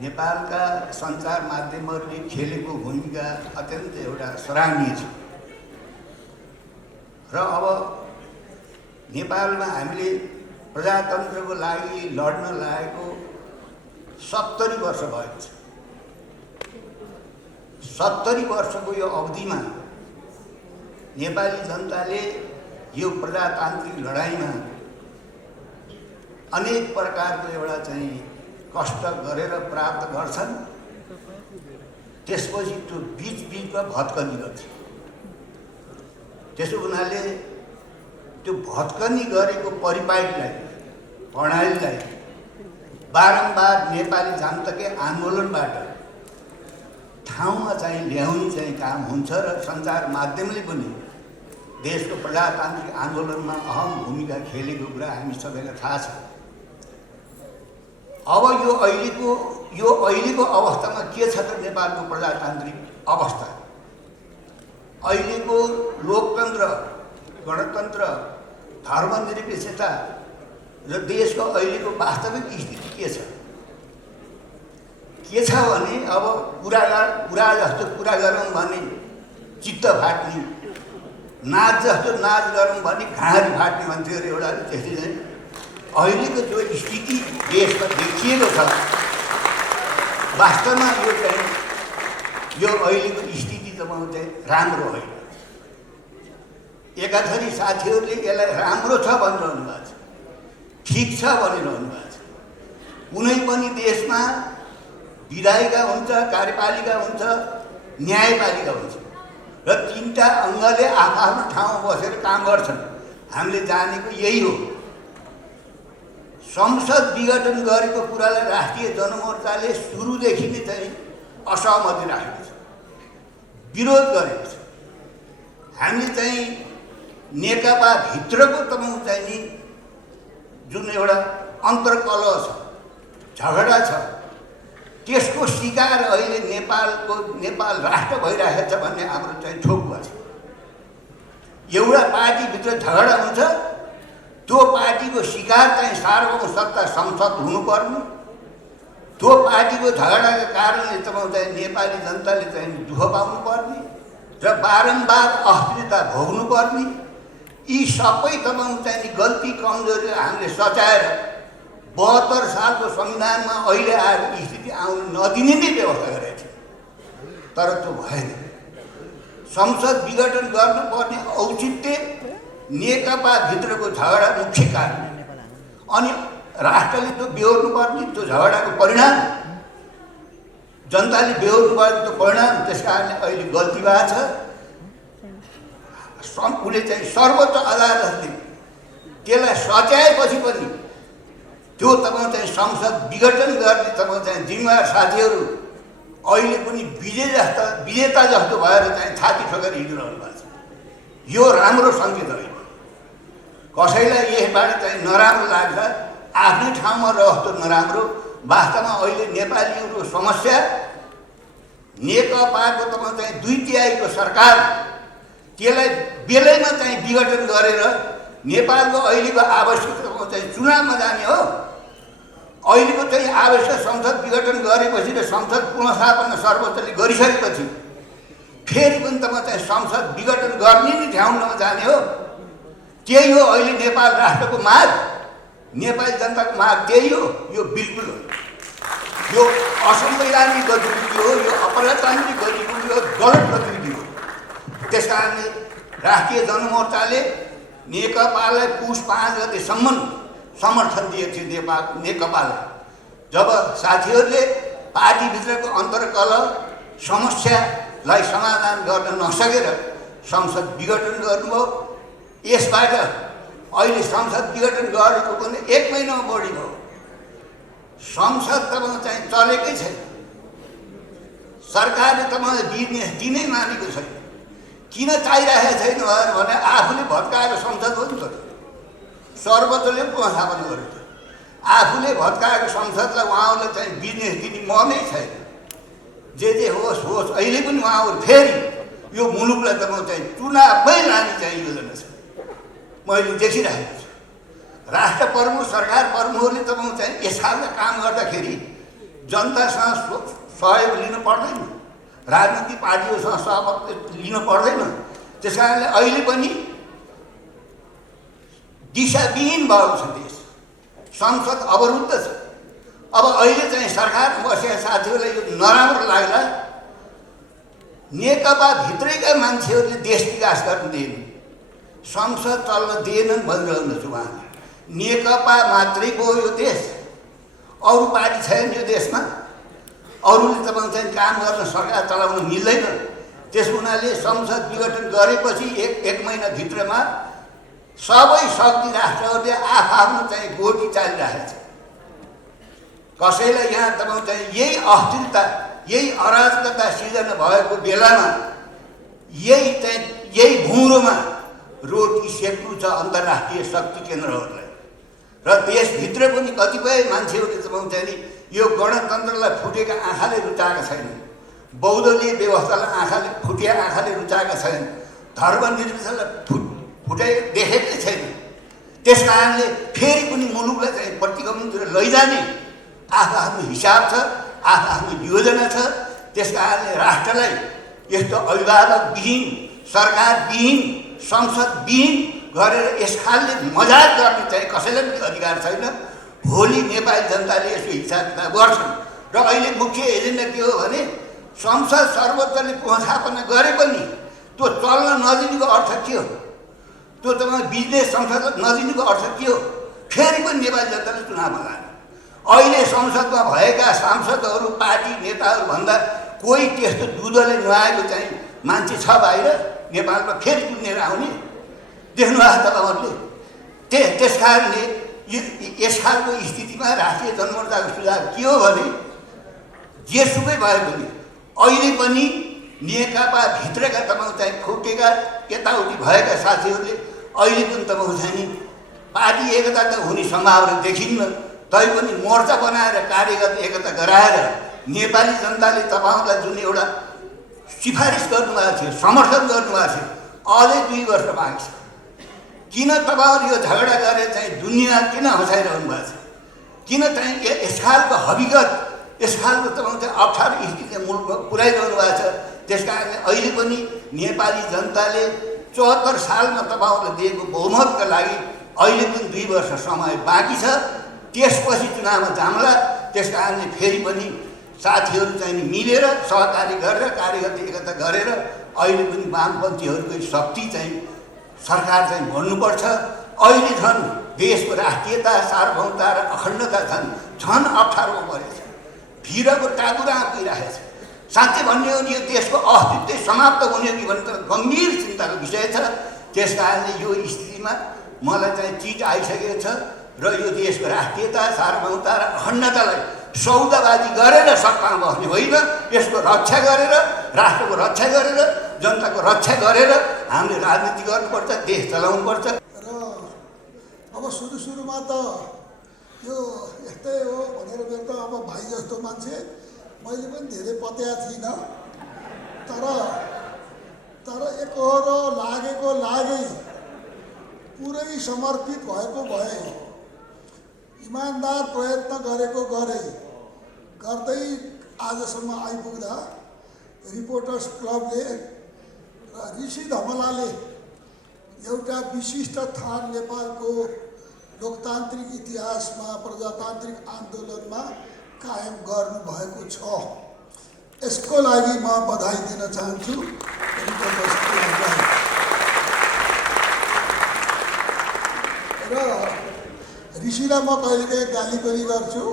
नेपालका सञ्चार माध्यमहरूले खेलेको भूमिका अत्यन्त एउटा सराहनीय छ र अब नेपालमा हामीले प्रजातन्त्रको लागि लड्न लागेको 70 वर्ष भएको छ। 70 वर्षको यो अवधिमा नेपाली जनताले यो प्रजातान्त्रिक लडाइँमा अनेक प्रकारको एउटा चाहिँ कष्ट गरेर प्राप्त गर्छन्। त्यसपछि त्यो बीचमा भत्कनी गर्छ। त्यसो हुनाले त्यो भत्कनी गरेको परिपाटीलाई प्रणालीलाई बारम्बार नेपाली जनताकै आन्दोलनबाट ठाउँमा चाहिँ ल्याउने चाहिँ काम हुन्छ र सञ्चार माध्यमले पनि देशको प्रजातान्त्रिक आन्दोलनमा अहम भूमिका खेलेको कुरा हामी सबैलाई थाहा छ। अब यो अहिलेको अवस्थामा के छ त नेपालको प्रजातान्त्रिक अवस्था? अहिलेको लोकतन्त्र, गणतन्त्र, धर्मनिरपेक्षता र देशको अहिलेको वास्तविक स्थिति के छ? के छ भने अब कुरा जस्तो कुरा गरौँ भने चित्त फाट्ने, नाच जस्तो नाच गरौँ भने घाँडी फाट्ने भन्थ्यो अरे एउटा। त्यसरी चाहिँ अहिलेको जो स्थिति देशमा देखिएको छ वास्तवमा यो अहिलेको स्थिति त चाहिँ राम्रो होइन। एकाथरी साथीहरूले यसलाई राम्रो छ भनिरहनु भएको छ, ठिक छ भनिरहनु भएको छ। कुनै पनि देशमा विधायिका हुन्छ, कार्यपालिका हुन्छ, न्यायपालिका हुन्छ र तीनटा अङ्गले आफ्नो ठाउँमा बसेर काम गर्छन्। हामीले जानेको यही हो। संसद विघटन गरेको कुरालाई राष्ट्रिय जनमोर्चाले सुरुदेखि नै चाहिँ असहमति राखेको छ, विरोध गरेको छ। हामीले चाहिँ नेकपा भित्रको तपाईँ चाहिँ नि जुन एउटा अन्तर्कलह छ, झगडा छ, त्यसको शिकार अहिले नेपाल राष्ट्र भइरहेको छ भन्ने हाम्रो चाहिँ ठोकुवा छ। एउटा पार्टीभित्र झगडा हुन्छ, त्यो पार्टीको शिकार चाहिँ सार्वभौम सत्ता संसद हुनुपर्ने। त्यो पार्टीको झगडाका कारणले तपाईँ चाहिँ नेपाली जनताले चाहिँ दुःख पाउनुपर्ने र बारम्बार अस्थिरता भोग्नुपर्ने। यी सबै तपाईँ चाहिँ गल्ती कमजोरी हामीले सच्याएर 72 सालको संविधानमा अहिले आएको स्थिति आउनु नदिने नै व्यवस्था गरेको थियो, तर त्यो भएन। संसद विघटन गर्नुपर्ने औचित्य नेकपा भित्रको झगडा मुख्य कारण, अनि राष्ट्रले त्यो बेहोर्नुपर्ने त्यो झगडाको परिणाम, जनताले बेहोर्नुपर्ने त्यो परिणाम। त्यस कारणले अहिले गल्ती भएको छ। उसले चाहिँ सर्वोच्च अदालतले त्यसलाई सच्याएपछि पनि त्यो तपाईँ चाहिँ संसद विघटन गर्ने तपाईँ चाहिँ जिम्मेवार साथीहरू अहिले पनि विजेता जस्तो भएर चाहिँ छाती ठोकेर हिँडिरहनु भएको छ। यो राम्रो सङ्केत होइन। कसैलाई यसबाट चाहिँ नराम्रो लाग्छ, आफ्नै ठाउँमा रह्यो नराम्रो। वास्तवमा अहिले नेपालीहरूको समस्या नेकपाको तपाईँ चाहिँ 2/3 सरकार त्यसलाई बेलैमा चाहिँ विघटन गरेर नेपालको अहिलेको आवश्यकता चाहिँ चुनावमा जाने हो। अहिलेको चाहिँ आवश्यक संसद विघटन गरेपछि र संसद पुनर्स्थापना सर्वोच्चले गरिसकेपछि फेरि पनि तपाईँ चाहिँ संसद विघटन गर्ने नै ध्यानमा जाने हो। त्यही हो अहिले नेपाल राष्ट्रको माग, नेपाली जनताको माग त्यही हो। यो बिल्कुल हो, यो असंवैधानिक गतिविधि हो, यो अप्रजातान्त्रिक गतिविधि हो, गलत गतिविधि हो। त्यस कारणले राष्ट्रिय जनमोर्चाले नेकपालाई पुस 5 गतेसम्म समर्थन दिएको थियो नेकपालाई। जब साथीहरूले पार्टीभित्रको अन्तर्कलह समस्यालाई समाधान गर्न नसकेर संसद विघटन गर्नुभयो। यसबाट अहिले संसद विघटन गरेको पनि 1 महिनामा बढी भयो। संसद तपाईँ चाहिँ चलेकै छैन। सरकारले तपाईँ बिजनेस दिनै मानेको छैन। किन चाहिरहेको छैन भने आफूले भत्काएको संसद हो नि त। सर्वोच्चले पुनर्स्थापना गरेको थियो। आफूले भत्काएको संसदलाई उहाँहरूले चाहिँ बिजनेस दिने मनै छैन। जे होस् अहिले पनि उहाँहरू फेरि यो मुलुकलाई तपाईँ चाहिँ चुनावमै लाने चाहिँ योजना छ, मैले देखिरहेको छु। राष्ट्र प्रमुख, सरकार प्रमुखहरूले तपाईँ चाहिँ यस खालका काम गर्दाखेरि जनतासँग सहयोग लिनु पर्दैन, राजनीतिक पार्टीहरूसँग सहयोग लिनु पर्दैन। त्यस कारणले अहिले पनि दिशाविहीन भएको छ देश, संसद अवरुद्ध छ। अब अहिले चाहिँ सरकार बसेका साथीहरूलाई यो नराम्रो लाग्ला, नेकपा भित्रैका मान्छेहरूले देश विकास गर्न दिएन, संसद चल्न दिएनन् भनिरहनु छु उहाँले। नेकपा मात्रै भयो यो देश, अरू पार्टी छैन यो देशमा, अरूले तपाईँ चाहिँ काम गर्न सरकार चलाउन मिल्दैन। त्यस हुनाले संसद विघटन गरेपछि एक महिनाभित्रमा सबै शक्ति राष्ट्रहरूले आफ्नो चाहिँ गोटी चालिरहेछ। कसैलाई यहाँ तपाईँ चाहिँ यही अस्थिरता, यही अराजकता सिर्जना भएको बेलामा यही भुँरोमा रोटी सेक्नु छ अन्तर्राष्ट्रिय शक्ति केन्द्रहरूलाई। र देशभित्र पनि कतिपय मान्छेहरूले तपाईँ चाहिँ नि यो गणतन्त्रलाई फुटेका आँखाले रुचाएका छैनन्, बहुदलीय व्यवस्थालाई फुटिया आँखाले रुचाएका छैनन्, धर्मनिरपेक्षलाई फुटाइ देखेकै छैन। त्यस कारणले फेरि पनि मुलुकलाई चाहिँ प्रतिगमनतिर लैजाने आफ्नो हिसाब छ, आफ्नो योजना छ। त्यस कारणले राष्ट्रलाई यस्तो अभिभावकविहीन, सरकारविहीन, संसदविहीन गरेर यस खालले मजाक गर्ने चाहिँ कसैलाई पनि अधिकार छैन। भोलि नेपाली जनताले यसको हिसाब किताब गर्छन्। र अहिले मुख्य एजेन्डा के हो भने संसद सर्वोच्चले पुनर्स्थापना गरे पनि त्यो चल्न नदिनुको अर्थ के हो? त्यो तपाईँ बिजनेस संसद नदिनुको अर्थ के हो? फेरि पनि नेपाली जनताले चुनावमा लाने। अहिले संसदमा भएका सांसदहरू, पार्टी नेताहरूभन्दा कोही त्यस्तो दुधले नुहाएको चाहिँ मान्छे छ बाहिर नेपालमा फेरि पुग्नेर आउने? देख्नुभएको तपाईँहरूले? त्यस कारणले यस खालको स्थितिमा राष्ट्रिय जनमोर्चाको सुझाव के हो भने जेसुकै भए पनि अहिले पनि नेकपा भित्रका तपाईँ चाहिँ फुटेका यताउति भएका साथीहरूले अहिले पनि तपाईँ चाहिँ नि पार्टी एकता त हुने सम्भावना देखिन्न। तैपनि मोर्चा बनाएर कार्यगत एकता गराएर नेपाली जनताले तपाईँहरूलाई जुन एउटा सिफारिस गर्नुभएको थियो, समर्थन गर्नुभएको थियो, अझै 2 वर्ष बाँकी छ। किन तपाईँहरू यो झगडा गरेर चाहिँ दुनियाँ किन हँसाइरहनु भएको छ? किन चाहिँ यस खालको हकीकत, यस खालको तपाईँ चाहिँ अप्ठ्यारो स्थितिले मुलुकमा पुर्याइरहनु भएको छ? त्यस कारणले अहिले पनि नेपाली जनताले 74 सालमा तपाईँहरूले दिएको बहुमतका लागि अहिले पनि 2 वर्ष समय बाँकी छ। त्यसपछि चुनावमा जाम्ला। त्यस कारणले फेरि पनि साथीहरू चाहिँ मिलेर सहकारी गरेर कार्यगत एकता गरेर अहिले पनि वामपन्थीहरूकै शक्ति चाहिँ सरकार चाहिँ भन्नुपर्छ। अहिले झन् देशको राष्ट्रियता, सार्वभौमता र अखण्डता झन् अप्ठ्यारोमा परेछ, भिरको टाकुरा आँकिरहेछ। साँच्चै भन्ने हो भने यो देशको अस्तित्वै समाप्त हुने हो कि भन्ने त गम्भीर चिन्ताको विषय छ। त्यस कारणले यो स्थितिमा मलाई चाहिँ चिज आइसकेको छ र यो देशको राष्ट्रियता, सार्वभौमता र अखण्डतालाई सौदाबाजी गरेर सत्तामा बस्ने होइन, यसको रक्षा गरेर, राष्ट्रको रक्षा गरेर, जनताको रक्षा गरेर हामीले राजनीति गर्नुपर्छ, देश चलाउनुपर्छ। र अब सुरुमा त यो यस्तै हो भनेर मेरो त अब भाइ जस्तो मान्छे मैले पनि धेरै पत्या थिइनँ, तर एकहोरो लागेको लागै पुरै समर्पित भएको भए, इमान्दार प्रयत्न गरेको गर्दै आजसम्म आइपुग्दा रिपोर्टर्स क्लबले र ऋषि धमलाले एउटा विशिष्ट स्थान नेपालको लोकतान्त्रिक इतिहासमा, प्रजातान्त्रिक आन्दोलनमा कायम गर्नुभएको छ। यसको लागि म बधाई दिन चाहन्छु रिपोर्टर्स क्लबलाई। र ऋषिलाई म कहिलेकाहीँ गाली पनि गर्छु,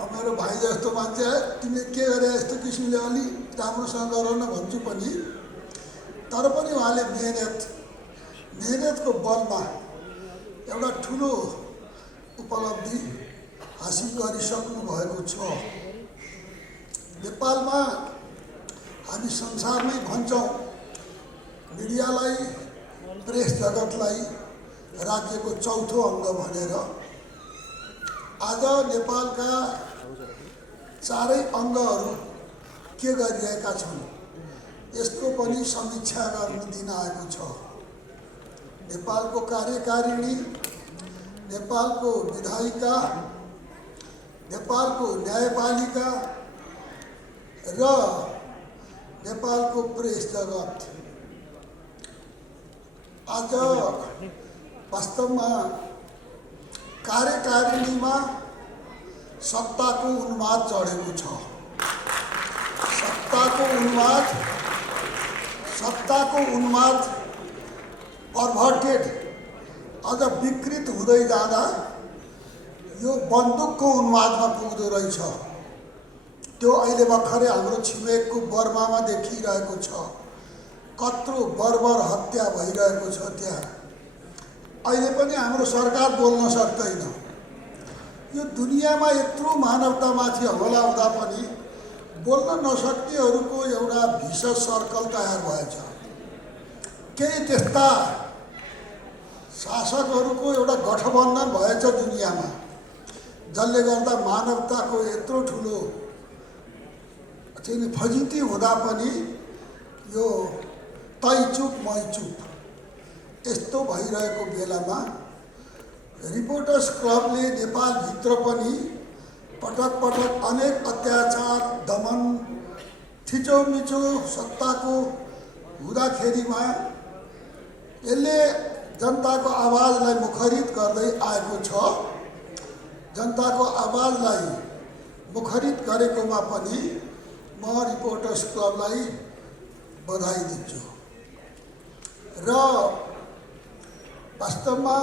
मेरो भाइ जस्तो मान्छे तिमीले के गरे यस्तो किसिमले अलि राम्रोसँग गर न भन्छु पनि। तर पनि उहाँले मेहनतको बलमा एउटा ठुलो उपलब्धि हासिल गरिसक्नु भएको छ। नेपालमा हामी संसारमै भन्छौँ मिडियालाई, प्रेस जगतलाई राज्यको चौथो अङ्ग भनेर। आज नेपालका चारै अङ्गहरू के गरिरहेका छन् यसको पनि समीक्षा गर्न दिन आएको छ। नेपालको कार्यकारिणी, नेपालको विधायिका, नेपालको न्यायपालिका र नेपालको प्रेस जगत आज वास्तवमा कार्यकारिणीमा सत्ताको उन्माद चढेको छ। सत्ताको उन्माद पर्भर्टेड अझ विकृत हुँदै जाँदा यो बन्दुकको उन्मादमा पुग्दो रहेछ। त्यो अहिले भर्खरै हाम्रो छिमेकको बर्मामा देखिरहेको छ। कत्रो बर्बर हत्या भइरहेको छ त्यहाँ। अहिले पनि हाम्रो सरकार बोल्न सक्दैन। यो दुनियाँमा यत्रो मानवतामाथि हमला हुँदा पनि बोल्न नसक्नेहरूको एउटा भिषस सर्कल तयार भएछ। केही त्यस्ता शासकहरूको एउटा गठबन्धन भएछ दुनियाँमा, जसले गर्दा मानवताको यत्रो ठुलो चाहिँ फजिती हुँदा पनि यो तै चुप मै चुप यस्तो भइरहेको बेलामा रिपोर्टर्स क्लबले नेपालभित्र पनि पटक पटक अनेक अत्याचार, दमन, थिचोमिचो सत्ताको हुँदाखेरिमा यसले जनताको आवाजलाई मुखरित गर्दै आएको छ। जनताको आवाजलाई मुखरित गरेकोमा पनि म रिपोर्टर्स क्लबलाई बधाई दिन्छु। र वास्तवमा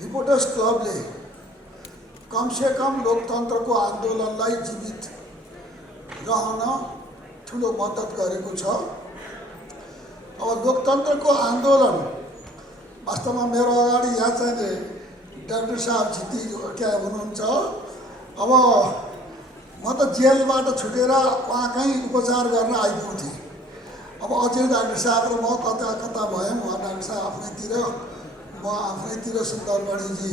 रिपोर्टर्स क्लबले कमसेकम लोकतन्त्रको आन्दोलनलाई जीवित रहन ठुलो मद्दत गरेको छ। अब लोकतन्त्रको आन्दोलन वास्तवमा मेरो अगाडि यहाँ चाहिँ डाक्टर साहब छिती क्या हुनुहुन्छ। अब म त जेलबाट छुटेर उहाँकै उपचार गर्न आइपुग्थेँ। अब अझै डाक्टर साहब र म कता कता भयौँ। उहाँ डाक्टर साहब आफ्नैतिर, म आफ्नैतिर, सुन्दरबढीजी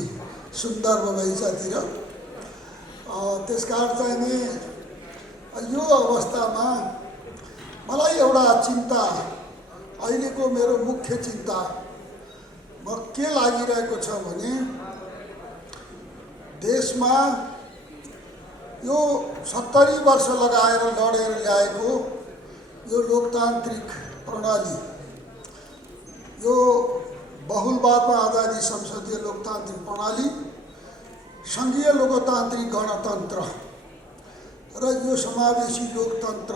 सुन्दर बगैँचातिर। त्यसकारण चाहिँ नि यो अवस्थामा मलाई एउटा चिन्ता, अहिलेको मेरो मुख्य चिन्ता के लागिरहेको छ भने देशमा यो 70 वर्ष लगाएर लडेर ल्याएको यो लोकतान्त्रिक प्रणाली, यो बहुलवादमा आधारित संसदीय लोकतान्त्रिक प्रणाली, सङ्घीय लोकतान्त्रिक गणतन्त्र र यो समावेशी लोकतन्त्र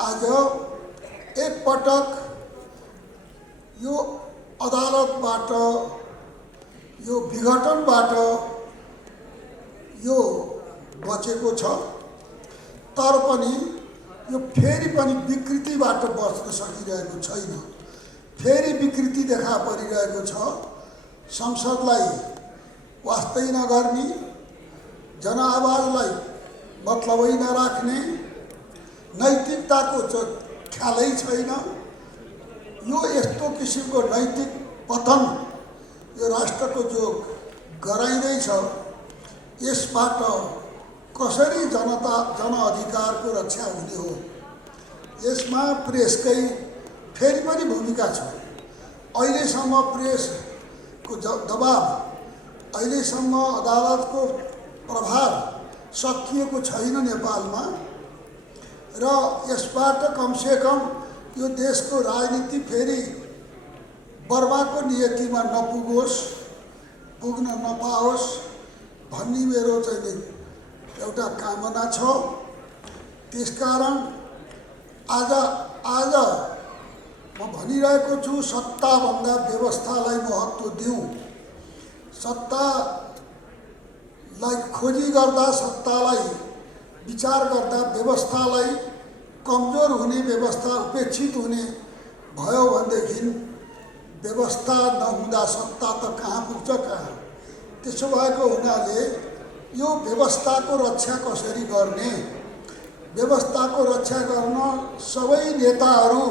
आज एकपटक यो अदालतबाट, यो विघटनबाट यो बचेको छ। तर पनि यो फेरि पनि विकृतिबाट बच्न सकिरहेको छैन। फेरि विकृति देखा परिरहेको छ। संसदलाई वास्तै नगर्ने, जनआवाजलाई मतलबै नराख्ने, नैतिकताको ख्यालै छैन। यो यस्तो किसिमको नैतिक पतन यो राष्ट्रको जो गराइँदैछ, यसबाट कसरी जनअधिकारको रक्षा हुने हो? यसमा प्रेसकै फेरि पनि भूमिका छ। अहिलेसम्म प्रेसको दबाब, अहिलेसम्म अदालतको प्रभाव सकिएको छैन नेपालमा। र यसबाट कमसेकम यो देशको राजनीति फेरि बर्बादको नियतिमा नपुगोस्, पुग्न नपाओस् भन्ने मेरो चाहिँ एउटा कामना छ। त्यसकारण आज म भनिरहेको छु, सत्ताभन्दा व्यवस्थालाई महत्त्व दिउँ। सत्तालाई खोजी गर्दा, सत्तालाई विचार गर्दा व्यवस्थालाई कमजोर हुने, व्यवस्था उपेक्षित हुने भयो भनेदेखि व्यवस्था नहुँदा सत्ता त कहाँ पुग्छ कहाँ? त्यसो भएको हुनाले यो व्यवस्थाको रक्षा कसरी गर्ने? व्यवस्थाको रक्षा गर्न सबै नेताहरू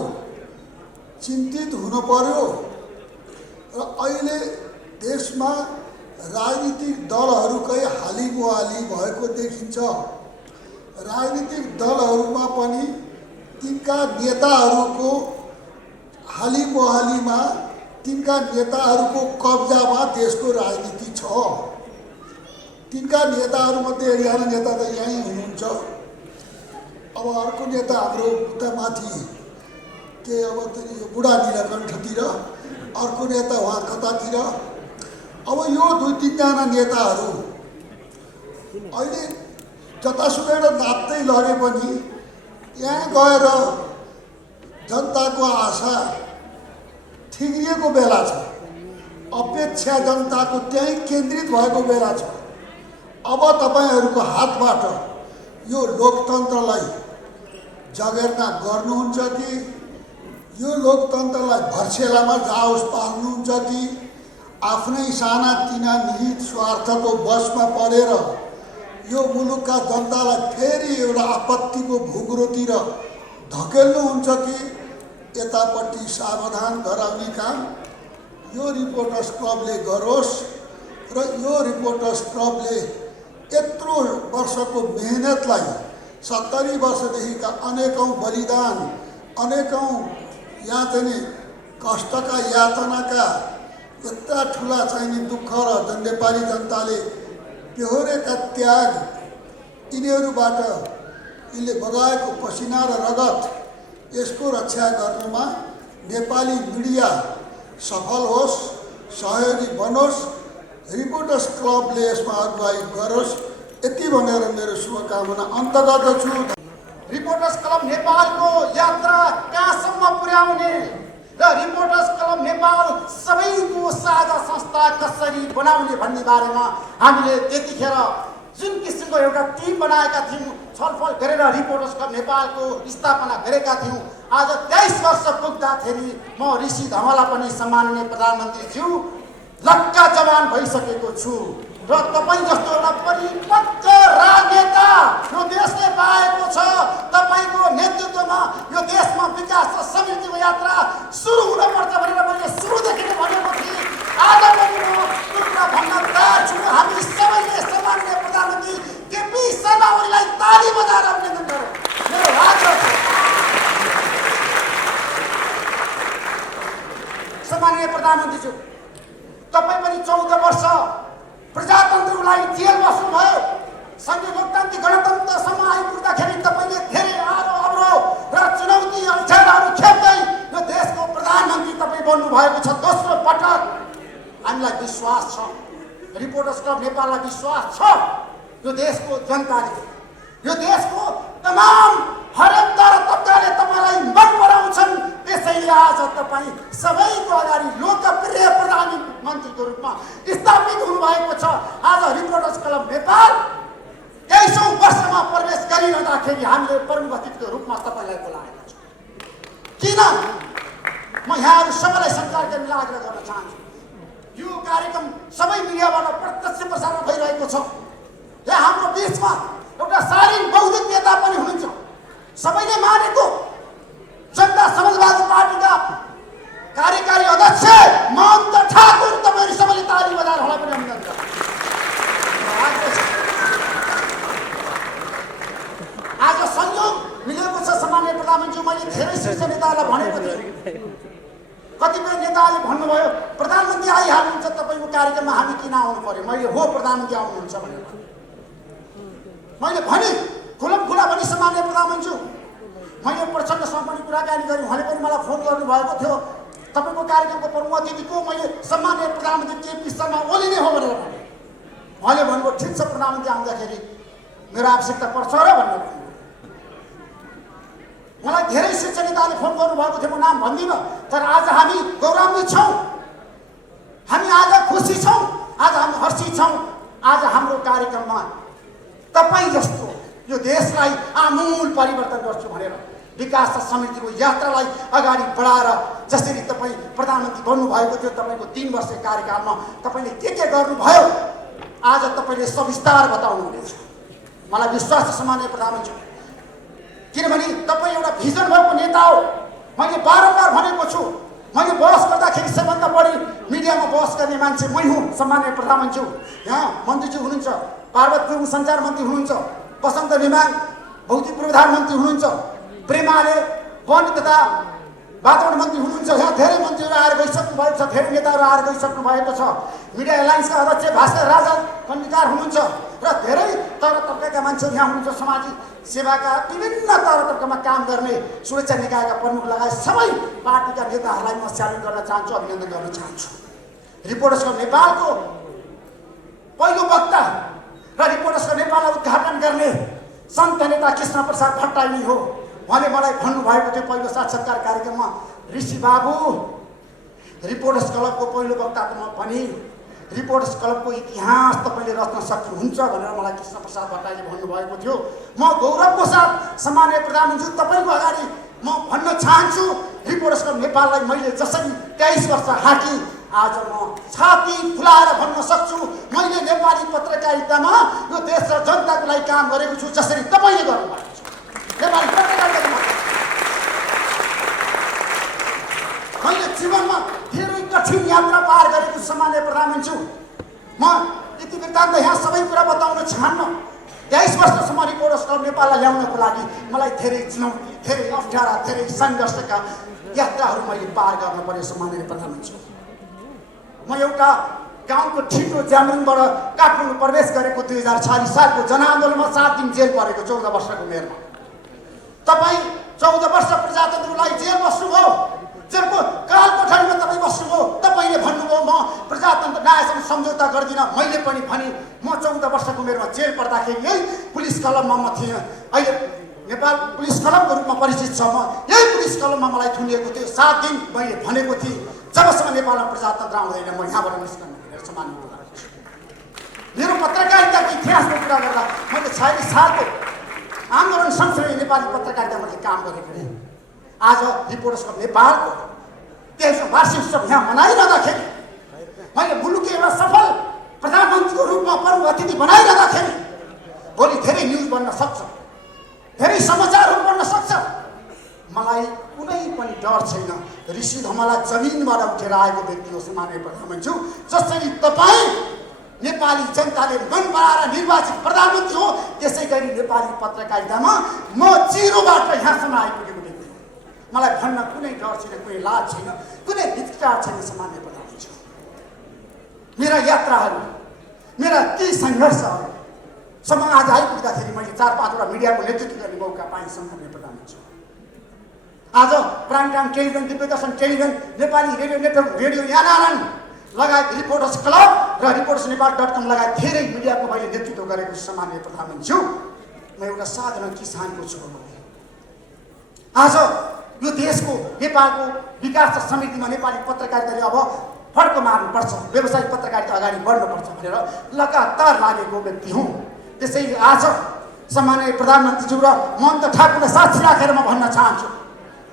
चिन्तित हुनु पर्यो। र अहिले देशमा राजनीतिक दलहरूकै हालिमुहाली भएको देखिन्छ। राजनीतिक दलहरूमा पनि तिनका नेताहरूको हालिमुहालीमा, तिनका नेताहरूको कब्जामा देशको राजनीति छ। तिनका नेताहरूमध्ये एकजना नेता त यहीँ हुनुहुन्छ। अब अर्को नेता हाम्रो उता माथि के अब यो बुढा नीलकण्ठतिर, अर्को नेता उहाँ कतातिर। अब यो 2-3 नेताहरू अहिले जतासुकै नाप्दै लगे पनि यहाँ गएर जनताको आशा ठिग्रिएको बेला छ, अपेक्षा जनताको त्यहीँ केन्द्रित भएको बेला छ। अब तपाईँहरूको हातबाट यो लोकतन्त्रलाई जगेर्ना गर्नुहुन्छ कि यो लोकतन्त्रलाई भर्सेलामा जाओस् पाल्नुहुन्छ कि आफ्नै सानातिना निहित स्वार्थको बसमा परेर यो मुलुकका जनतालाई फेरि एउटा आपत्तिको भुग्रोतिर धकेल्नुहुन्छ कि यतापट्टि सावधान गराउने काम यो रिपोर्टर्स क्लबले गरोस्। र यो रिपोर्टर्स क्लबले यत्रो वर्षको मेहनतलाई 70 वर्षदेखिका अनेकौँ बलिदान, अनेकौँ यहाँ चाहिँ कष्टका यातनाका यत्रा ठुला चाहिने दुःख र नेपाली जनताले बेहोरेका त्याग, यिनीहरूबाट यिनले बगाएको पसिना र रगत, यसको रक्षा गर्नुमा नेपाली मिडिया सफल होस्, सहयोगी बनोस्, रिपोर्टर्स क्लबले यसमा अगुवाई गरोस्, यति भनेर मेरो शुभकामना अन्त गर्दछु। रिपोर्टर्स क्लब नेपालको यात्रा कहाँसम्म पुर्याउने र रिपोर्टर्स क्लब नेपाल सबैको साझा संस्था कसरी बनाउने भन्ने बारेमा हामीले त्यतिखेर जुन किसिमको एउटा टिम बनाएका थियौँ, छलफल गरेर रिपोर्टर्स क्लब नेपालको स्थापना गरेका थियौँ। आज 23 वर्ष पुग्दाखेरि म ऋषि धमला पनि सम्माननीय प्रधानमन्त्रीज्यू लक्का जवान भइसकेको छु र तपाईँ जस्तो एउटा परिपक्व राजनेता यो देशले पाएको छ। तपाईँको नेतृत्वमा यो देशमा विकास र समृद्धिको यात्रा सुरु हुनुपर्छ भनेर मैले सुरुदेखि नै भनेको थिएँ। आज पनि म कुरा भन्न तयार छु। हामी सबैले सम्माननीय प्रधानमन्त्री केपी शर्मा ओलीलाई ताली बजाएर अभिनन्दन गरौँ। मेरो आग्रह छ सम्माननीय प्रधानमन्त्रीज्यू, तपाईँ पनि 14 वर्ष प्रजातन्त्रलाई जेल बस्नुभयो। संघीय लोकतान्त्रिक गणतन्त्रसम्म आइपुग्दाखेरि तपाईँले धेरै अवरोध र चुनौती अल्छाहरू खेप्दै यो देशको प्रधानमन्त्री तपाईँ बन्नुभएको छ। दोस्रो पटक हामीलाई विश्वास छ, रिपोर्टर्स क्लब नेपाललाई विश्वास छ, यो देशको जनताले, यो देशको तमाम हरेक दर तबकाले तपाईँलाई मन पराउँछन्। त्यसैले आज तपाईँ सबैको अगाडि लोकप्रिय प्रधानमन्त्रीको रूपमा स्थापित हुनुभएको छ। आज रिपोर्टर्स क्लब नेपाल 23औं वर्षमा प्रवेश गरिरहँदाखेरि हामीले प्रमुख अतिथिको रूपमा तपाईँलाई बोलाएका छौँ। किन म यहाँहरू सबैलाई संचार गर्ने आग्रह गर्न चाहन्छु। यो कार्यक्रम सबै मिडियाबाट प्रत्यक्ष प्रसारण भइरहेको छ। यहाँ हाम्रो बिचमा एउटा शालीन बौद्धिक नेता पनि हुनुहुन्छ, सबैले मानेको जनता समाजवादी पार्टीका कार्यकारी अध्यक्ष महन्त ठाकुर। तपाईँहरू सबैले ताली बजाएर होला पनि अभिनन्दन गर्छु। आज संयोग मिलेको छ सम्माननीय प्रधानमन्त्री, मैले धेरै शीर्ष नेताहरूलाई भनेको थिएँ। कतिपय नेताहरूले भन्नुभयो प्रधानमन्त्री आइहाल्नुहुन्छ तपाईँको कार्यक्रममा हामी किन आउनु पर्यो। मैले हो प्रधानमन्त्री आउनुहुन्छ भनेर मैले भने खुला पनि सम्माननीय प्रधानमन्त्री, मैले प्रचण्डसँग पनि कुराकानी गरेँ। उहाँले पनि मलाई फोन गर्नुभएको थियो तपाईँको कार्यक्रमको प्रमुख अतिथि को, मैले सम्माननीय प्रधानमन्त्री केपी शर्मा ओली नै हो भनेर भने। उहाँले भन्नुभयो ठिक छ प्रधानमन्त्री आउँदाखेरि मेरो आवश्यकता पर्छ र भनेर। मलाई धेरै शीर्ष नेताले फोन गर्नुभएको थियो, म नाम भन्दिनँ, तर आज हामी गौरवान्वित छौँ, हामी आज खुसी छौँ, आज हामी हर्षित छौँ। आज हाम्रो कार्यक्रममा तपाईँ जस्तो यो देशलाई आमूल परिवर्तन गर्छु भनेर विकास र समृद्धिको यात्रालाई अगाडि बढाएर जसरी तपाईँ प्रधानमन्त्री बन्नुभएको थियो, तपाईँको 3 वर्षीय कार्यकालमा तपाईँले के गर्नुभयो आज तपाईँले सविस्तार बताउनुहुनेछ। मलाई विश्वास छ सम्माननीय प्रधानमन्त्री, किनभने तपाईँ एउटा भिजन भएको नेता हो। मैले बारम्बार भनेको छु, मैले बहस गर्दाखेरि सबभन्दा बढी मिडियामा बहस गर्ने मान्छे मै हुँ सम्माननीय प्रधानमन्त्री। यहाँ मन्त्रीज्यू हुनुहुन्छ, पार्वत गुरुङ सञ्चार मन्त्री हुनुहुन्छ, वसन्त रिमाङ भौतिक पूर्वाधार मन्त्री हुनुहुन्छ, प्रेमाले वन तथा वातावरण मन्त्री हुनुहुन्छ। यहाँ धेरै मन्त्रीहरू आएर गइसक्नु भएको छ, धेरै नेताहरू आएर गइसक्नु भएको छ। मिडिया एलायन्सका अध्यक्ष भास्कर राजा खण्डकार हुनुहुन्छ र धेरै तर तबकाका मान्छेहरू यहाँ हुनुहुन्छ। सामाजिक सेवाका विभिन्न तर तबकामा काम गर्ने सुरक्षा निकायका प्रमुख लगायत सबै पार्टीका नेताहरूलाई म स्यालुट गर्न चाहन्छु, अभिनन्दन गर्न चाहन्छु। रिपोर्टर्स क्लब नेपालको पहिलो वक्ता र रिपोर्टर्स क्लब नेपाललाई उद्घाटन गर्ने सन्त नेता कृष्ण प्रसाद भट्टराई नै हो। उहाँले मलाई भन्नुभएको थियो पहिलो साक्षात्कार कार्यक्रममा, ऋषि बाबु रिपोर्टर्स क्लबको पहिलो वक्ता त म पनि, रिपोर्टर्स क्लबको इतिहास तपाईँले रच्न सक्नुहुन्छ भनेर मलाई कृष्ण प्रसाद भट्टराईले भन्नुभएको थियो। म गौरवको साथ सम्माननीय प्रधानमन्त्री तपाईँको अगाडि म भन्न चाहन्छु, रिपोर्टर्स क्लब नेपाललाई मैले जसरी 23 वर्ष हाँकी, आज म छाती फुलाएर भन्न सक्छु मैले नेपाली पत्रकारितामा यो देश र जनताको लागि काम गरेको छु जसरी तपाईँले गर्नुभएको छ। नेपाली पत्रकारितामा मैले जीवनमा धेरै कठिन यात्रा पार गरेको सम्माननीय प्रधानमन्त्री। म यति वृत्तान्त यहाँ सबै कुरा बताउन चाहन्न। 23 वर्षसम्म रिपोर्टर्स क्लब नेपाललाई ल्याउनको लागि मलाई धेरै चुनौती, धेरै अप्ठ्यारा, धेरै सङ्घर्षका यात्राहरू मैले पार गर्न पर्यो सम्माननीय प्रधानमन्त्री। म एउटा गाउँको ठिटो ज्यामरुङबाट काठमाडौँ प्रवेश गरेको 2046 सालको जनआन्दोलनमा 7 दिन जेल परेको 14 वर्षको उमेरमा। तपाईँ 14 वर्ष प्रजातन्त्रलाई जेल बस्नुभयो, जेलको कालकोठरीमा तपाईँ बस्नुभयो। तपाईँले भन्नुभयो म प्रजातन्त्र न्यायसँग सम्झौता गर्दिनँ। मैले पनि भने म 14 वर्षको उमेरमा जेल पर्दाखेरि यही पुलिस कलममा म थिएँ। अहिले नेपाल पुलिस कलमको रूपमा परिचित छ। म यही पुलिस कलममा मलाई थुनिएको थियो। 7 दिन मैले भनेको थिएँ जबसम्म नेपालमा प्रजातन्त्र आउँदैन म यहाँबाट निस्कन्न भनेर सम्मान गर्छु। मेरो पत्रकारिताको इतिहासको कुरा गर्दा मैले 46 सालको आन्दोलन सँगसँगै नेपाली पत्रकारिता मैले काम गरेको थिएँ। आज रिपोर्टर्स क्लब नेपालको 23औं वार्षिक उत्सव यहाँ मनाइरहँदाखेरि मैले मुलुकको एउटा सफल प्रधानमन्त्रीको रूपमा प्रमुख अतिथि बनाइरहँदाखेरि भोलि धेरै न्युज बन्न सक्छ, धेरै समाचारहरू बन्न सक्छ। मलाई कुनै पनि डर छैन। ऋषि धमला जमिनबाट उठेर आएको व्यक्ति हो सम्माननीय प्रधानमन्त्री। जसरी तपाईँ नेपाली जनताले मन बनाएर निर्वाचित प्रधानमन्त्री हो, त्यसै गरी नेपाली पत्रकारितामा म जिरोबाट यहाँसम्म आइपुगेको व्यक्ति हो। मलाई भन्न कुनै डर छैन, कुनै लाज छैन, कुनै हिचकिचाहट छैन सम्माननीय प्रधानमन्त्री। मेरा यात्राहरू, मेरा ती सङ्घर्षहरूसम्म आज आइपुग्दाखेरि मैले 4-5वटा मिडियाको नेतृत्व गर्ने मौका पाएँ सम्माननीय प्रधानमन्त्री। आज prime time television, Divyadarshan television, Nepali radio network, radio यानारायण लगायत रिपोर्टर्स क्लब र रिपोर्टर्स नेपाल.com लगायत धेरै मिडियाको मैले नेतृत्व गरेको सम्माननीय प्रधानमन्त्री। म एउटा साधारण किसानको छु। आज यो देशको नेपालको विकास र समृद्धिमा नेपाली पत्रकारिताले अब फड्को मार्नुपर्छ, व्यावसायिक पत्रकारिता अगाडि बढ्नुपर्छ भनेर लगातार लागेको व्यक्ति हुँ। त्यसैले आज सम्माननीय प्रधानमन्त्रीज्यू र महन्त ठाकुरलाई साक्षी राखेर म भन्न चाहन्छु,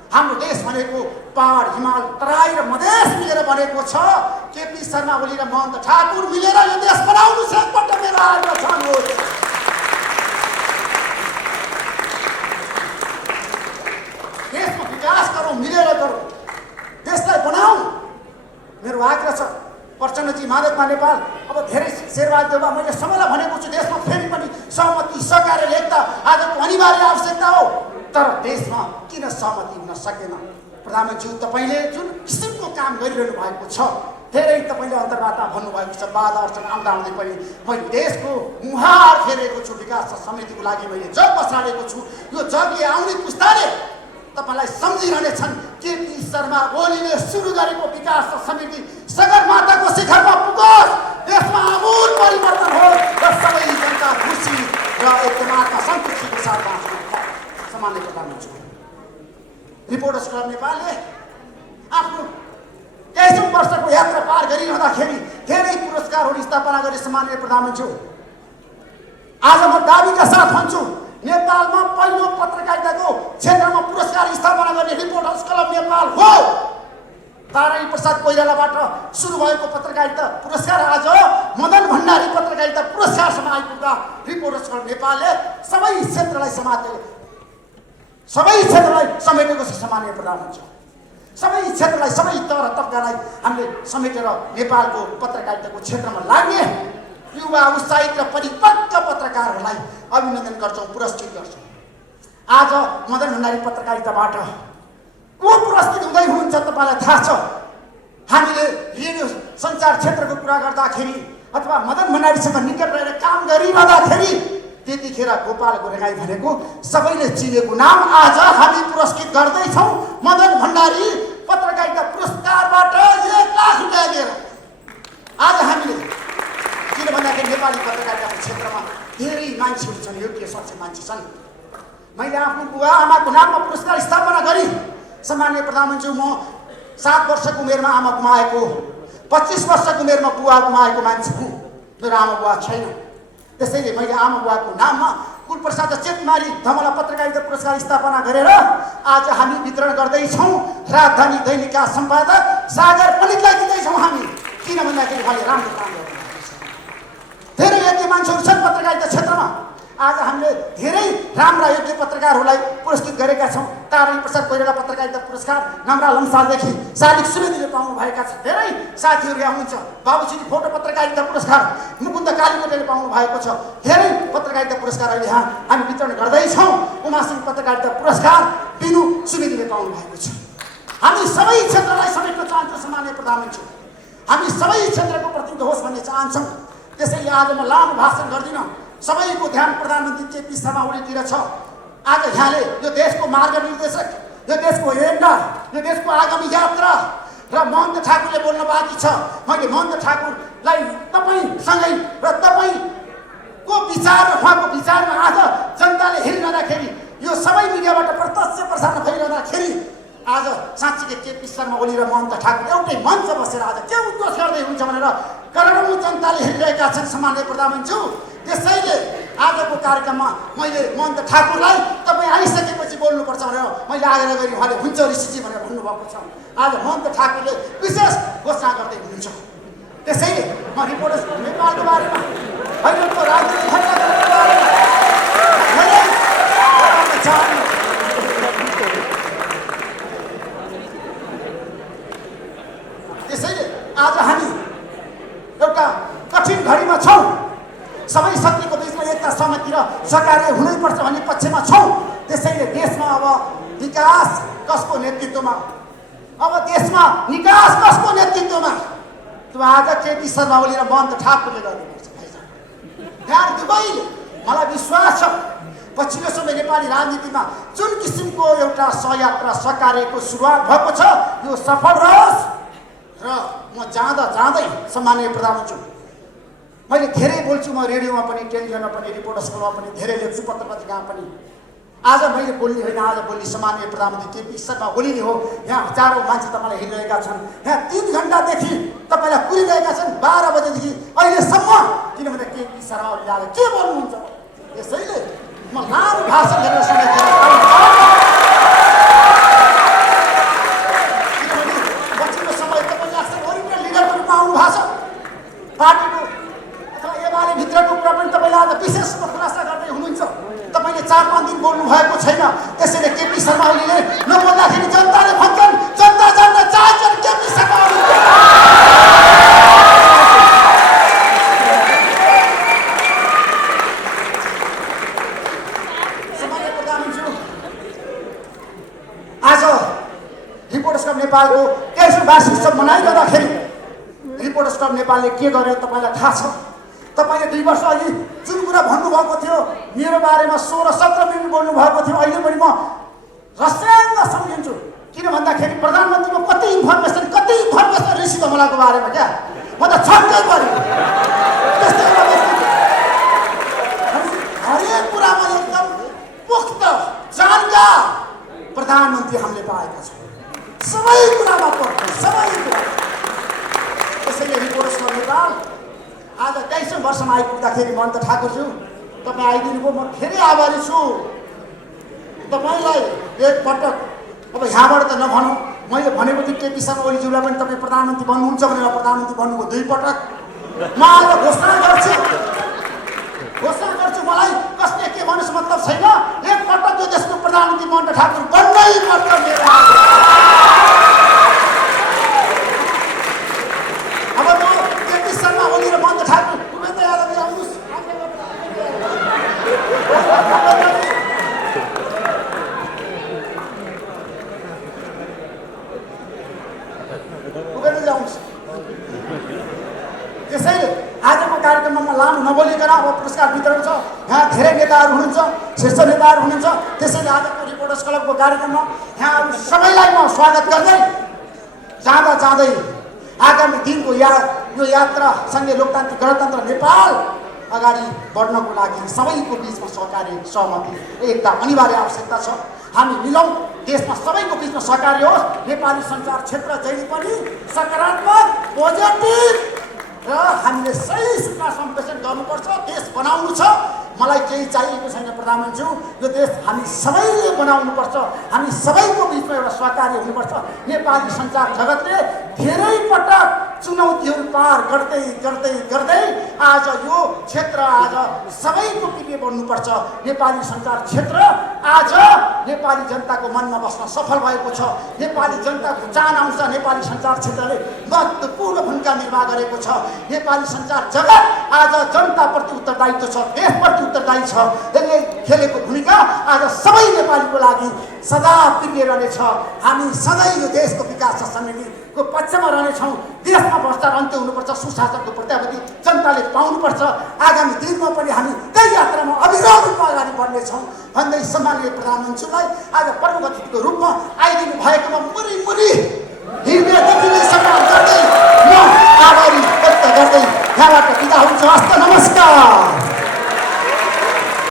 हाम्रो देश भनेको पहाड, हिमाल, तराई र मधेस मिलेर बनेको छ। केपी शर्मा ओली र महन्त ठाकुर मिलेर यो देश बनाउनु छ। एकपल्ट मेरो आग्रह छ, देशमा विकास गरौँ, मिलेर गरौँ, देशलाई बनाऊ। मेरो आग्रह छ। प्रचण्डजी, माधवमा नेपाल, अब धेरै शेरबहादुर देउवा, मैले सबैलाई भनेको छु देशमा फेरि पनि सहमति, सहकार्य, एकता आजको अनिवार्य आवश्यकता हो। तर देशमा किन सहमति हुन सकेन? प्रधानमन्त्री तपाईँले जुन किसिमको काम गरिरहनु भएको छ, धेरै तपाईँले अन्तर्वार्ता भन्नुभएको छ। बाधा अडचन आउँदा आउँदै पनि मैले देशको मुहार फेरेको छु, विकास र समृद्धिको लागि मैले जग बसालेको छु। यो जगले आउने पुस्ताले तपाईँलाई सम्झिरहनेछन्। केपी शर्मा ओलीले सुरु गरेको विकास र समृद्धि सगरमाथाको शिखरमा पुगोस्, देशमा आमूल परिवर्तन होस् र सबै जनता खुसी र एकदमात्मा सन्तुष्टिको साथ बाँच्नु। सम्माननीय प्रधानमन्त्री, रिपोर्टर्स क्लब नेपालले आफ्नो 23औं वर्षको यात्रा पार गरिरहँदाखेरि धेरै पुरस्कारहरू स्थापना गरे सम्माननीय प्रधानमन्त्री। आज म दाबीका साथ भन्छु, नेपालमा पहिलो पत्रकारिताको क्षेत्रमा पुरस्कार स्थापना गर्ने रिपोर्टर्स क्लब नेपाल हो। ताराई प्रसाद कोइरालाबाट सुरु भएको पत्रकारिता पुरस्कार आज मदन भण्डारी पत्रकारिता पुरस्कारसम्म आइपुग्दा रिपोर्टर्स क्लब नेपालले सबै क्षेत्रलाई समेटेको छ सम्माननीय प्रधानमन्त्री। सबै क्षेत्रलाई, सबै तर तबकालाई हामीले समेटेर नेपालको पत्रकारिताको क्षेत्रमा लाग्ने युवा, उत्साहित र परिपक्व पत्रकारहरूलाई अभिनन्दन गर्छौँ, पुरस्कृत गर्छौँ। आज मदन भण्डारी पत्रकारिताबाट को पुरस्कृत हुँदै हुनुहुन्छ तपाईँलाई थाहा छ। हामीले रेडियो सञ्चार क्षेत्रको कुरा गर्दाखेरि अथवा मदन भण्डारीसँग निकट रहेर काम गरिरहँदाखेरि त्यतिखेर गोपाल गोरेगाई भनेको सबैले चिनेको नाम आज हामी पुरस्कृत गर्दैछौँ। मदन भण्डारी पत्रकारिता पुरस्कारबाट 1 लाख रुपियाँ दिएर आज हामीले, किन भन्दाखेरि नेपाली पत्रकारिताको क्षेत्रमा धेरै मान्छेहरू छन्, योग्य सक्षम मान्छे छन्। मैले आफ्नो बुवा आमाको नाममा पुरस्कार स्थापना गरी सम्माननीय प्रधानमन्त्री, म 7 वर्षको उमेरमा आमा गुमाएको, 25 वर्षको उमेरमा बुवा गुमाएको मान्छे हुँ। मेरो आमा बुवा छैन, त्यसैले मैले आमा बुवाको नाममा कुलप्रसाद चेतमारी धमला पत्रकारिता पुरस्कार स्थापना गरेर आज हामी वितरण गर्दैछौँ। राजधानी दैनिकका सम्पादक सागर पण्डितलाई दिँदैछौँ हामी, किन भन्दाखेरि उहाँले राम्रो काम गर्नुहुन्छ। धेरै योग्य मान्छेहरू छन् पत्रकारिता क्षेत्रमा। आज हामीले धेरै राम्रा योग्य पत्रकारहरूलाई पुरस्कृत गरेका छौँ। तारानी प्रसाद कोइराला पत्रकारिता पुरस्कार नम्रा लम्सालदेखि शालिक सुवेदीले पाउनुभएका छन्। धेरै साथीहरू यहाँ हुनुहुन्छ। बाबुश्री फोटो पत्रकारिता पुरस्कार मुकुन्द कालीकोटेले पाउनु भएको छ। धेरै पत्रकारिता पुरस्कार अहिले यहाँ हामी वितरण गर्दैछौँ। उमासिंह पत्रकारिता पुरस्कार बिनु सुवेदीले पाउनु भएको छ। हामी सबै क्षेत्रलाई समेट्न चाहन्छौँ सम्माननीय प्रधानमन्त्री, हामी सबै क्षेत्रको प्रतिनिधि होस् भन्ने चाहन्छौँ। त्यसैले आज म लामो भाषण गर्दिनँ, सबैको ध्यान प्रधानमन्त्री केपी शर्मा ओलीतिर छ। आज यहाँले यो देशको मार्गनिर्देशक, यो देशको एजेन्डा, यो देशको आगामी यात्रा र महन्त ठाकुरले बोल्न बाँकी छ। मैले महन्त ठाकुरलाई तपाईँसँगै र तपाईँको विचार र उहाँको विचारमा आज जनताले हेरिरहँदाखेरि, यो सबै मिडियाबाट प्रत्यक्ष प्रसारण भइरहँदाखेरि आज साँच्चीकै केपी शर्मा ओली र महन्त ठाकुर एउटै मञ्च बसेर आज के उद्घोष गर्दै हुन्छ भनेर करोडौँ जनताले हेरिरहेका छन् सम्माननीय प्रधानमन्त्री। त्यसैले आजको कार्यक्रममा मैले महन्त ठाकुरलाई तपाईँ आइसकेपछि बोल्नुपर्छ भनेर मैले आग्रह गरी उहाँले हुन्छ ऋषिजी भनेर भन्नुभएको छ। आज महन्त ठाकुरले विशेष घोषणा गर्दै हुनुहुन्छ। त्यसैले म रिपोर्टर्स नेपालको बारेमा, अहिलेको राजनीतिक घटनाक्रमको बारेमा धेरै बताउन चाहन्छु। त्यसैले आज हामी एउटा कठिन घडीमा छौँ। सबै शक्तिको बिचमा एकता सहमति र सहकार्य हुनैपर्छ भन्ने पक्षमा छौँ। त्यसैले देशमा अब विकास कसको नेतृत्वमा, अब देशमा निकास कसको नेतृत्वमा, त्यो आज केपी शर्मा ओली र महन्त ठाकुरले गर्नुपर्छ। यहाँ दुवैले, मलाई विश्वास छ पछिल्लो समय नेपाली राजनीतिमा जुन किसिमको एउटा सहयात्रा सहकार्यको सुरुवात भएको छ यो सफल रहोस्। र म जाँदै सम्माननीय प्रधानमन्त्री, मैले धेरै बोल्छु, म रेडियोमा पनि, टेलिभिजनमा पनि, रिपोर्टर्समा पनि धेरै लेख्छु, पत्र पत्रिकामा पनि। आज मैले बोल्ने होइन, आज बोल्ने सम्माननीय प्रधानमन्त्री केपी शर्मा ओली नै हो। यहाँ हजारौँ मान्छे तपाईँलाई हेरिरहेका छन्। यहाँ 3 घन्टादेखि तपाईँलाई कुरिरहेका छन्, 12 बजेदेखि अहिलेसम्म, किनभने केपी शर्मा ओलीले आज के बोल्नुहुन्छ। त्यसैले म लामो भाषण गरेर समय पार्टीको अथवा एमाले भित्रको कुरा पनि तपाईँले आज विशेष खुलासा गर्दै हुनुहुन्छ। तपाईँले 4-5 दिन बोल्नु भएको छैन। त्यसैले केपी शर्मा ओलीले नबोल्दाखेरि जनताले भन्छन्, जनता जान्न चाहन्छन् केपी शर्मा ओली। सम्माननीय प्रधानमन्त्री, आज रिपोर्टर्स क्लब नेपालको 13औं वार्षिक उत्सव मनाइरहँदाखेरि रिपोर्टर्स क्लब नेपालले के गर्यो तपाईँलाई थाहा छ। तपाईँले 2 वर्ष अघि जुन कुरा भन्नुभएको थियो, मेरो बारेमा 16-17 मिनट बोल्नुभएको थियो, अहिले पनि म रस्याङ्ग सम्झिन्छु। किन भन्दाखेरि प्रधानमन्त्रीको कति इन्फर्मेसन ऋषि धमलाको बारेमा क्या, म त छक्कै परेँ। त्यस्तै हरेक कुरामा एकदम पुख्त जानकार प्रधानमन्त्री हामीले पाएका छौँ। सबै कुरामा पुख्त, सबै कुरा। त्यसैले रिपोर्टर्स क्लब नेपाल आज 23औं वर्षमा आइपुग्दाखेरि महन्त ठाकुरज्यू तपाईँ आइदिनुभयो, म धेरै आभारी छु तपाईँलाई। एकपटक अब यहाँबाट त नभनौँ, मैले भनेको थिएँ केपी शर्मा ओलीज्यूलाई पनि तपाईँ प्रधानमन्त्री बन्नुहुन्छ भनेर, प्रधानमन्त्री बन्नुभयो 2 पटक। म आज घोषणा गर्छु, मलाई कसले के भन्नुहोस् मतलब छैन। एकपटक यो देशको प्रधानमन्त्री महन्त ठाकुर बन्नै पर्छ। अब म केपी शर्मा ओली र महन्त ठाकुर उपेन्द्र यादव आउनुहोस्। नेताहरू हुनुहुन्छ, शीर्ष नेताहरू हुनुहुन्छ। त्यसैले आजको रिपोर्टर्स क्लबको कार्यक्रममा यहाँहरू सबैलाई म स्वागत गर्दै जाँदा जाँदै आगामी दिनको यो यात्रा सङ्घीय लोकतान्त्रिक गणतन्त्र नेपाल अगाडि बढ्नको लागि सबैको बिचमा सहकार्य, सहमति, एकता अनिवार्य आवश्यकता छ। हामी मिलौँ, देशमा सबैको बिचमा सहकार्य होस्। नेपाली सञ्चार क्षेत्र जहिले पनि सकारात्मक, पोजिटिभ र हामीले सही सूचना सम्प्रेषण गर्नुपर्छ। देश बनाउनु छ, मलाई केही चाहिएको छैन प्रधानमन्त्री, यो देश हामी सबैले बनाउनुपर्छ। हामी सबैको बिचमा एउटा सहकार्य हुनुपर्छ। नेपाली सञ्चार जगतले धेरै पटक चुनौतीहरू पार गर्दै गर्दै गर्दै आज यो क्षेत्र आज सबैको प्रिय बन्नुपर्छ। नेपाली सञ्चार क्षेत्र आज नेपाली जनताको मनमा बस्न सफल भएको छ। नेपाली जनताको चाहना अनुसार नेपाली सञ्चार क्षेत्रले महत्त्वपूर्ण भूमिका निर्वाह गरेको छ। नेपाली सञ्चार जगत आज जनताप्रति उत्तरदायित्व छ, देशप्रति उत्तरदायी छ। यसले खेलेको भूमिका आज सबै नेपालीको लागि सदा प्रिय रहनेछ। हामी सधैँ यो देशको विकास र समृद्धिको पक्षमा रहनेछौँ। देशमा भ्रष्टाचार अन्त्य हुनुपर्छ, सुशासनको प्रत्याभूति जनताले पाउनुपर्छ। आगामी दिनमा पनि हामी त्यही यात्रामा अविरल रूपमा अगाडि बढ्नेछौँ भन्दै सम्माननीय प्रधानमन्त्रीलाई आज प्रमुख अतिथिको रूपमा आइदिनु भएकोमा म